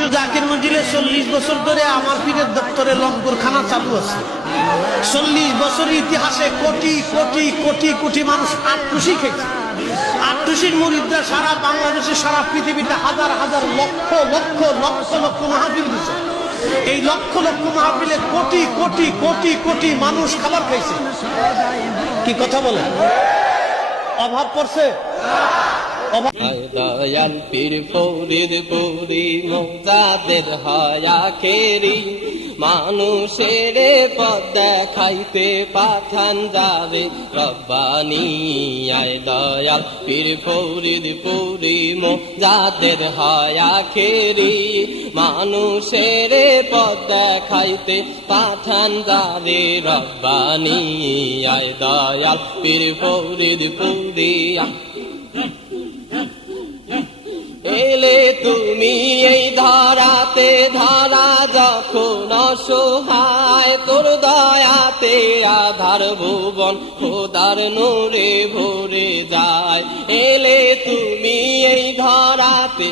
বিশ্ব জাকির মঞ্জিলে 40 বছর ধরে আমার পীরের দপ্তরে লঙ্গরখানা চালু আছে। 40 বছর ইতিহাসে কোটি কোটি কোটি কোটি মানুষ আটটুসি খেয়েছে। আটটুসির মুরিদরা সারা বাংলাদেশে, সারা পৃথিবীতে হাজার হাজার লক্ষ লক্ষ লক্ষ লক্ষ মাহফিল দিচ্ছে। এই লক্ষ লক্ষ মাহফিলে কোটি কোটি কোটি কোটি মানুষ খাবার খাইছে। কি কথা বলে? অভাব পড়ছে? দয়াল পীর ফরিদ পুরি মোজাদের হয়া খেরি, মানুষের পথ দেখাইতে পাঠান যাবে রব্বানি। আয় দয়াল পীর ফরিদ পুরি মোজাদের হয়া খেরি, মানুষের পথ দেখাইতে পাঠান যাবে রব্বানি। আয় দয়াল পীর ফরিদ পুরি। এলে তুমি এই ধরাতে, ধরা যখন অসহায়, তোর দয়াতে আধার ভুবন খোদার নূরে ভরে যায়। এলে তুমি এই ধরাতে।